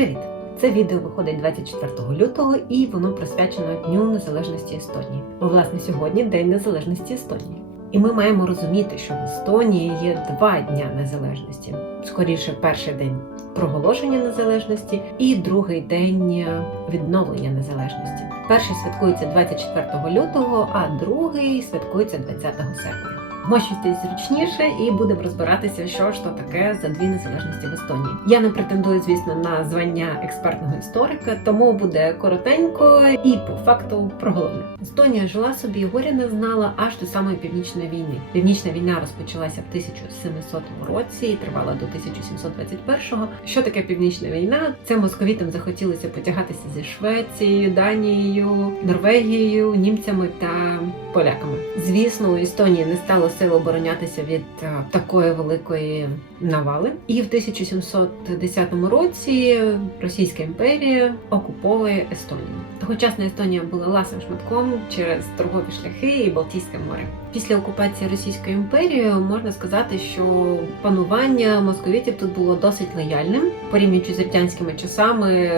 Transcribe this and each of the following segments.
Привіт! Це відео виходить 24 лютого і воно присвячено Дню Незалежності Естонії. Бо власне сьогодні День Незалежності Естонії. І ми маємо розуміти, що в Естонії є два дня незалежності. Скоріше, перший день проголошення незалежності і другий день відновлення незалежності. Перший святкується 24 лютого, а другий святкується 20 серпня. Мощістись зручніше і будемо розбиратися, що ж то таке за дві незалежності в Естонії. Я не претендую, звісно, на звання експертного історика, тому буде коротенько і по факту про головне. Естонія жила собі, горя не знала аж до самої північної війни. Північна війна розпочалася в 1700 році і тривала до 1721-го. Що таке північна війна? Це московітам захотілося потягатися зі Швецією, Данією, Норвегією, німцями та поляками. Звісно, у Естонії не стало сил оборонятися від е, такої великої навали. І в 1710 році Російська імперія окуповує Естонію. Тогочасна Естонія була ласим шматком через торгові шляхи і Балтійське море. Після окупації Російською імперією можна сказати, що панування московітів тут було досить лояльним, порівнюючи з радянськими часами.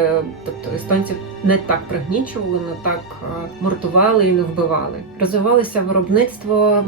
Тобто естонців не так пригнічували, не так е, мортували і не вбивали. Розвивалося виробництво.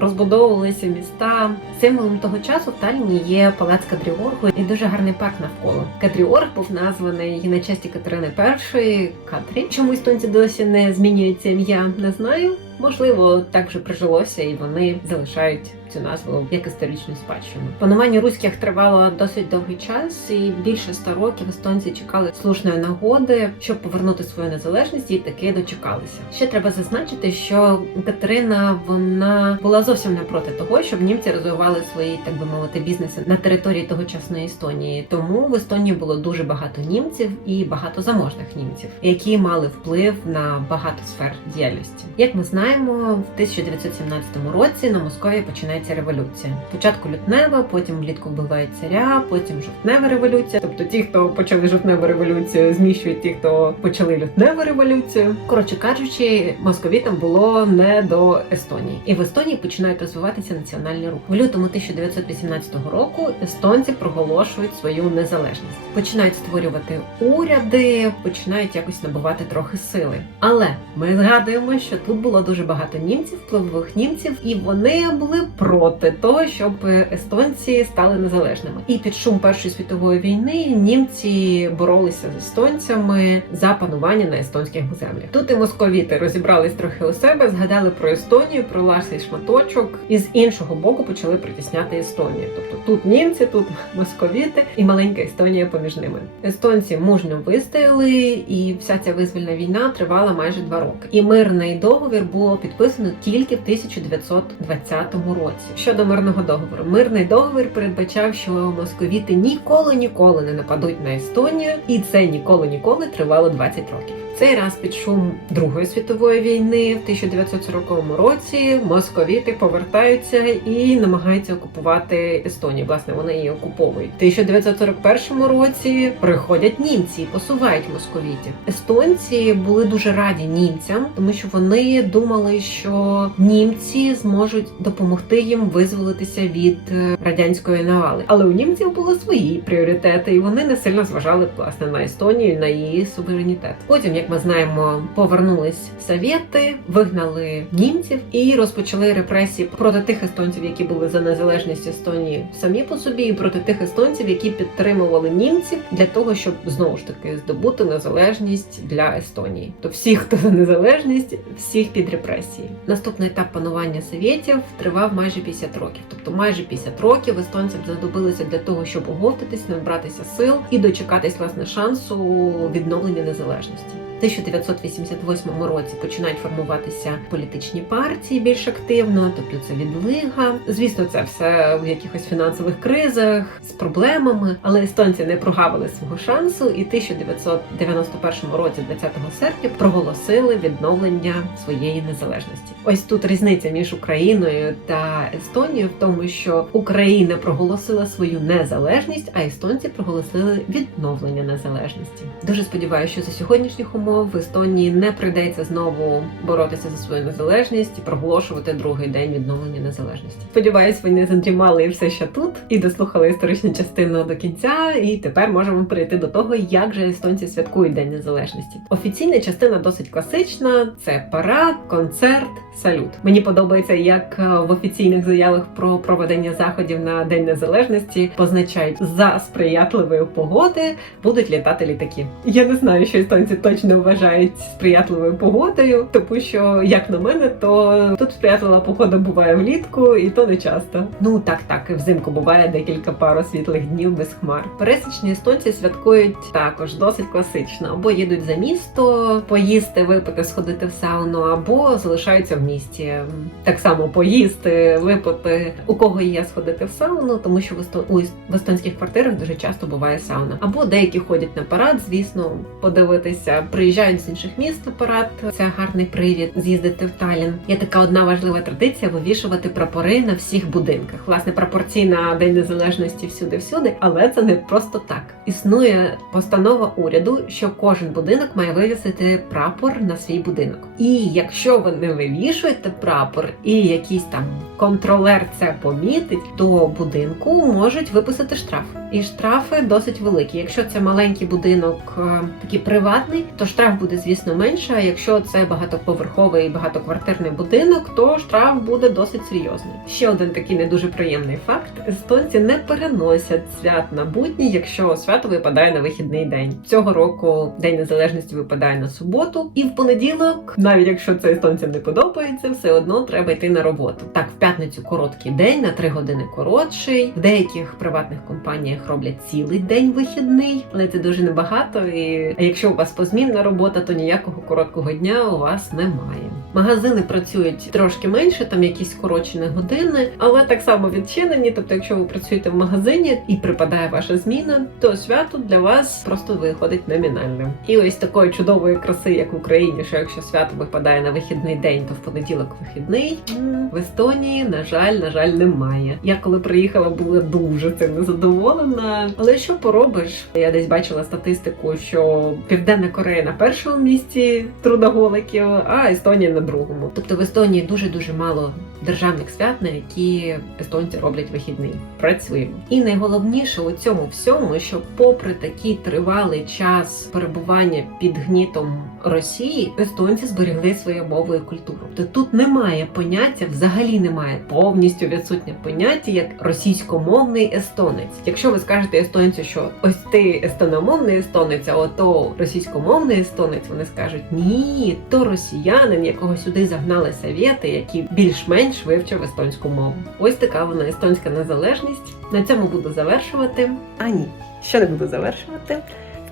Розбудовувалися міста. Символом того часу в Талліні є палац Кадріоргу і дуже гарний парк навколо. Кадріорг був названий на честі Катерини І Катрі. Чому естонці досі не змінюється ім'я? Не знаю. Можливо, так вже прижилося, і вони залишають цю назву як історичну спадщину. Панування руських тривало досить довгий час, і більше ста років естонці чекали слушної нагоди, щоб повернути свою незалежність, і таки дочекалися. Ще треба зазначити, що Катерина вона була зовсім не проти того, щоб німці розвивали свої, так би мовити, бізнеси на території тогочасної Естонії. Тому в Естонії було дуже багато німців і багато заможних німців, які мали вплив на багато сфер діяльності. Як ми знаємо в 1917 році на Московії починається революція. Спочатку лютнева, потім влітку вбивають царя, потім жовтнева революція. Тобто ті, хто почали жовтневу революцію, зміщують ті, хто почали лютневу революцію. Коротше кажучи, московітам було не до Естонії, і в Естонії починають розвиватися національні рухи. В лютому 1918 року естонці проголошують свою незалежність, починають створювати уряди, починають якось набувати трохи сили. Але ми згадуємо, що тут було дуже багато німців, впливових німців, і вони були проти того, щоб естонці стали незалежними. І під шум Першої світової війни німці боролися з естонцями за панування на естонських землях. Тут і московіти розібрались трохи у себе, згадали про Естонію, про ласий шматочок, і з іншого боку почали притісняти Естонію. Тобто тут німці, тут московіти і маленька Естонія поміж ними. Естонці мужньо вистояли, і вся ця визвольна війна тривала майже два роки. І мирний договір було підписано тільки в 1920 році. Щодо мирного договору, мирний договір передбачав, що московіти ніколи ніколи не нападуть на Естонію, і це ніколи ніколи тривало 20 років. Цей раз під шум Другої світової війни в 1940 році московіти повертаються і намагаються окупувати Естонію. Власне, вони її окуповують. В 1941 році приходять німці і посувають московітів. Естонці були дуже раді німцям, тому що вони думали, що німці зможуть допомогти їм визволитися від е, радянської навали. Але у німців були свої пріоритети, і вони не сильно зважали власне на Естонію, на її суверенітет. Потім як ми знаємо, повернулись совєти, вигнали німців і розпочали репресії проти тих естонців, які були за незалежність Естонії самі по собі, і проти тих естонців, які підтримували німців для того, щоб знову ж таки здобути незалежність для Естонії. То всіх, хто за незалежність, всіх під репресії. Наступний етап панування совєтів тривав майже 50 років, тобто майже 50 років естонцям знадобилося для того, щоб оговтатись, набратися сил і дочекатись власне шансу відновлення незалежності. 1988 році починають формуватися політичні партії більш активно, тобто це відлига. Звісно, це все в якихось фінансових кризах з проблемами, але естонці не прогавили свого шансу, і 1991 році, 20 серпня, проголосили відновлення своєї незалежності. Ось тут різниця між Україною та Естонії в тому, що Україна проголосила свою незалежність, а естонці проголосили відновлення незалежності. Дуже сподіваюся, що за сьогоднішніх умов в Естонії не прийдеться знову боротися за свою незалежність і проголошувати другий день відновлення незалежності. Сподіваюсь, ви не задрімали все ще тут і дослухали історичну частину до кінця. І тепер можемо перейти до того, як же естонці святкують День Незалежності. Офіційна частина досить класична: це парад, концерт, салют. Мені подобається, як е, в офіційних заявах про проведення заходів на День Незалежності позначають за сприятливої погоди будуть літати літаки. Я не знаю, що естонці точно вважають сприятливою погодою, тому що, як на мене, то тут сприятлива погода буває влітку, і то не часто. Ну так, так, взимку буває декілька пару світлих днів без хмар. Пересічні естонці святкують також досить класично, або їдуть за місто, поїсти, випити, сходити в сауну, або залишаються в місті. Так само поїсти, випити. У кого є сходити в сауну, тому що в, естонських квартирах дуже часто буває сауна. Або деякі ходять на парад, звісно, подивитися, приїжджають з інших міст на парад. Це гарний привід з'їздити в Талін. Є така одна важлива традиція вивішувати прапори на всіх будинках. Власне, пропорційна День Незалежності всюди-всюди, але це не просто так. Існує постанова уряду, що кожен будинок має вивісити прапор на свій будинок. І якщо ви не вивішуєте прапор, і якийсь там контролер це помітить, то будинку можуть виписати штраф. І штрафи досить великі. Якщо це маленький будинок, е, такий приватний, то штраф буде, звісно, менше. А якщо це багатоповерховий багатоквартирний будинок, то штраф буде досить серйозний. Ще один такий не дуже приємний факт: естонці не переносять свят на будні, якщо свято випадає на вихідний день. Цього року День Незалежності випадає на суботу, і в понеділок, навіть якщо це естонцям не подобається, все одно треба йти на роботу. Так, в п'ятницю короткий день на 3 години коротший. В деяких приватних компаніях роблять цілий день вихідний, але це дуже небагато. І якщо у вас позмінна робота, то ніякого короткого дня у вас немає. Магазини працюють трошки менше, там якісь скорочені години, але так само відчинені. Тобто, якщо ви працюєте в магазині і припадає ваша зміна, то свято для вас просто виходить номінальним. І ось такої чудової краси, як в Україні, що якщо свято випадає на вихідний день, то в понеділок вихідний. В Естонії, на жаль, на жаль, немає. Я коли приїхала, була дуже цим незадоволена. Але що поробиш? Я десь бачила статистику, що Південна Корея на першому місці трудоголиків, а Естонія на другому. Тобто в Естонії дуже дуже мало державних свят, на які естонці роблять вихідний. Працюємо. І найголовніше у цьому всьому, що, попри такий тривалий час перебування під гнітом Росії, естонці зберегли свою мову і культуру. Тобто тут немає поняття, взагалі немає повністю відсутнє поняття як російськомовний естонець. Якщо ви скажете естонцю, що ось ти естономовний естонець, а ото російськомовний естонець, вони скажуть ні, то росіянин, якого сюди загнали совєти, які більш-менш вивчив естонську мову. Ось така вона естонська незалежність. На цьому буду завершувати. А ні, ще не буду завершувати.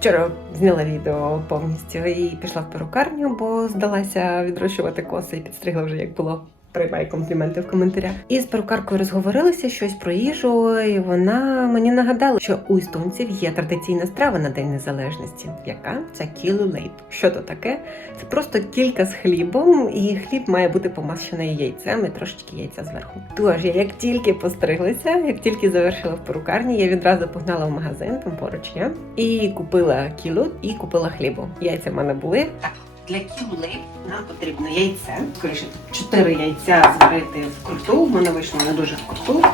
Вчора зняла відео повністю і пішла в перукарню, бо здалася відрощувати коси і підстригла вже як було. Приймай компліменти в коментарях. І з перукаркою розговорилися щось про їжу, і вона мені нагадала, що у естонців є традиційна страва на День Незалежності. Яка це кілулейп. Що то таке? Це просто кілька з хлібом, і хліб має бути помащений яйцем і трошечки яйця зверху. Тож я як тільки постриглася, як тільки завершила в перукарні, я відразу погнала в магазин, там поруч є, і купила кілу і купила хлібу. Яйця в мене були. Для кілулейп нам потрібно яйце. Скоріше, чотири яйця зварити в круту. В мене вийшло не дуже в круту.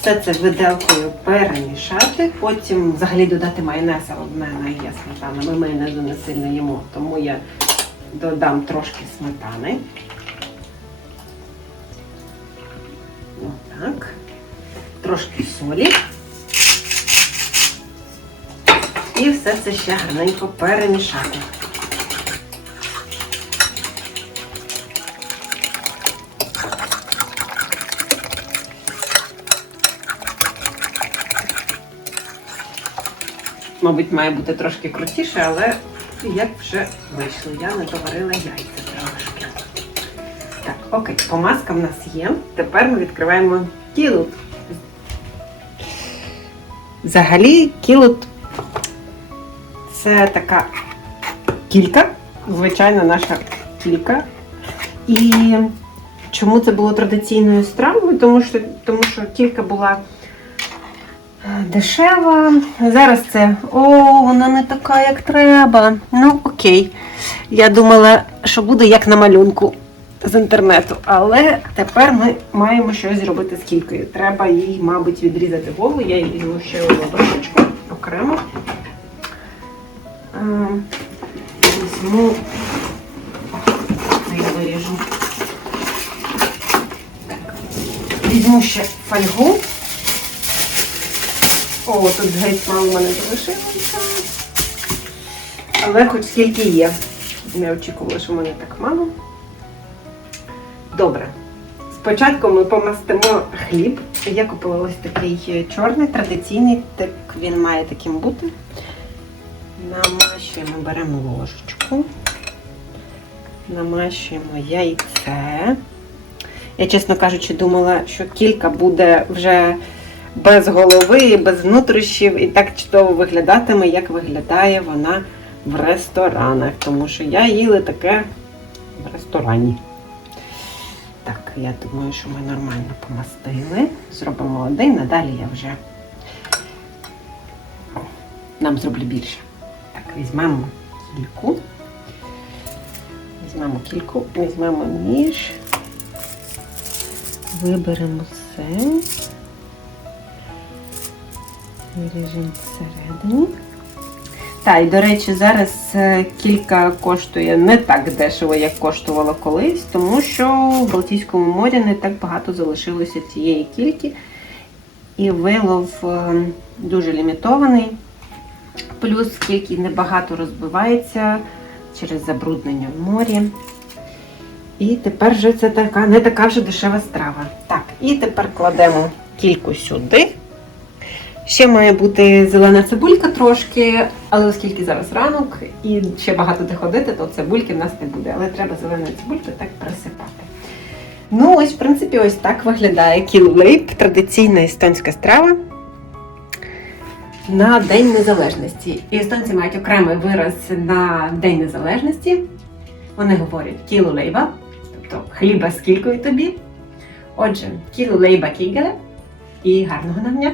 Все це виделкою перемішати. Потім взагалі додати майонез, але в мене є сметана. Ми майонезу не сильно їмо, тому я додам трошки сметани. Отак. Трошки солі. І все це ще гарненько перемішати. Мабуть, має бути трошки крутіше, але як вже вийшло, я не доварила яйця трошки. Так, окей, помазка в нас є. Тепер ми відкриваємо кілут. Взагалі, кілут це така кілька, звичайно, наша кілька. І Чому це було традиційною стравою? Тому що, тому що кілька була дешева. Зараз це о, вона не така, як треба. Ну, окей. Я думала, що буде як на малюнку з інтернету, але тепер ми маємо щось зробити з кількою. Треба їй, мабуть, відрізати голову. Я її візьму ще одну дошечку окремо. Е, Візьму, я виріжу. Візьму ще фольгу. О, тут геть мало в мене залишилося. Але хоч скільки є. Не очікувала, що в мене так мало. Добре. Спочатку ми помастимо хліб. Я купила ось такий чорний, традиційний, так він має таким бути. Намащуємо, беремо ложечку. Намащуємо яйце. Я, чесно кажучи, думала, що кілька буде вже без голови, без внутрішнів і так чудово виглядатиме, як виглядає вона в ресторанах. Тому що я їла таке в ресторані. Так, я думаю, що ми нормально помастили. Зробимо один, надалі я вже нам зроблю більше. Так, візьмемо кільку. Візьмемо кільку, візьмемо ніж. Виберемо все. Виріжемо всередині. Так, і до речі, зараз е, кілька коштує не так дешево, як коштувало колись, тому що в Балтійському морі не так багато залишилося цієї кільки. І вилов е, дуже лімітований. Плюс кільки небагато розбивається через забруднення в морі. І тепер вже це така, не така вже дешева страва. Так, і тепер кладемо кільку сюди. Ще має бути зелена цибулька трошки, але оскільки зараз ранок і ще багато де ходити, то цибульки в нас не буде. Але треба зелену цибульку так присипати. Ну, ось, в принципі, ось так виглядає кіллейп, традиційна естонська страва на День Незалежності. І естонці мають окремий вираз на День Незалежності. Вони говорять кілу лейба, тобто хліба з кількою тобі. Отже, кілу лейба кігеле і гарного нам дня!